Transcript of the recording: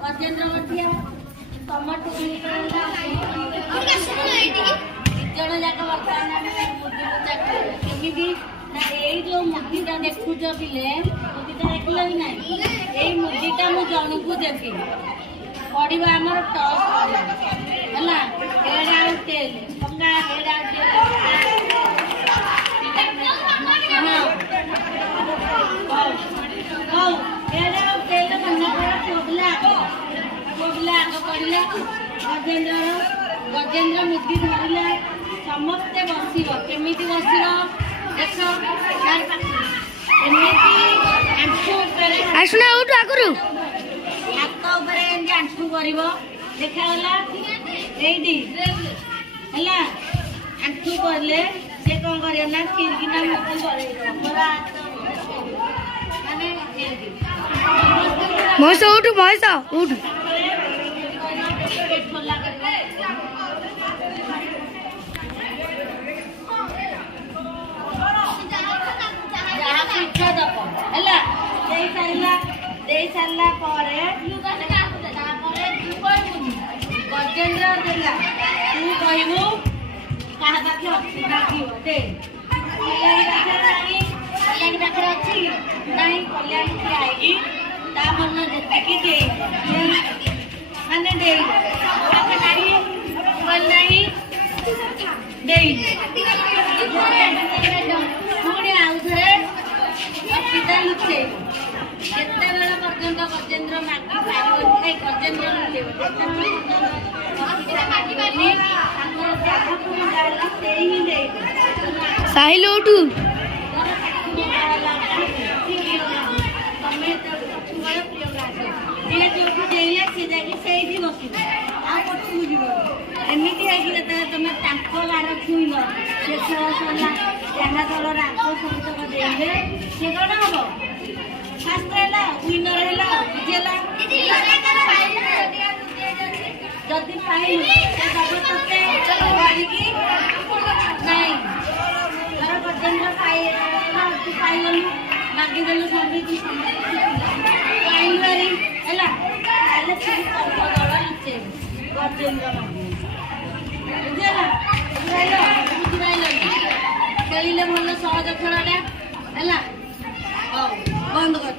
गजेंद्र मठिया tomato जन जाक बर्तमान केमी ना यही जो मुदीटा देखुच पिले मुदीटा देख भी ना यही मुदीटा मु जन को देवी पड़ा आम टस है एड़ा तेल पका एड़ा तेल गजेंद्र मुदी धरला समस्ते बस केमी बस देख हाथ उपर आंठू कर देखागला ये आंठू कले से कौन कर खिड़कीना मुझे महेश उठ महेश उठ सारा गजेंद्र देला तू कहबू क्या पाखे अच्छी दे कल्याणी पाखे अच्छी नहीं कल्याणी आई मन जी माने दे पुणी आउ थे अक्षिता लुचे केते बेला पर्यंत गजेंद्र मागी पारि गजेंद्र साहिल उठू एमती है तुम टाक गार छुईल शेष सरला जहाँ दल राग संतक देले सी कौन हम फास्ट है विनर है जदि पाइल दब ते नहीं धर गजेंद्र पाइलु मागिदेलु समृद्धि पाइल बारी है दल लुचे गजेंद्र खेलिले भल सहज खेलटा है बंद कर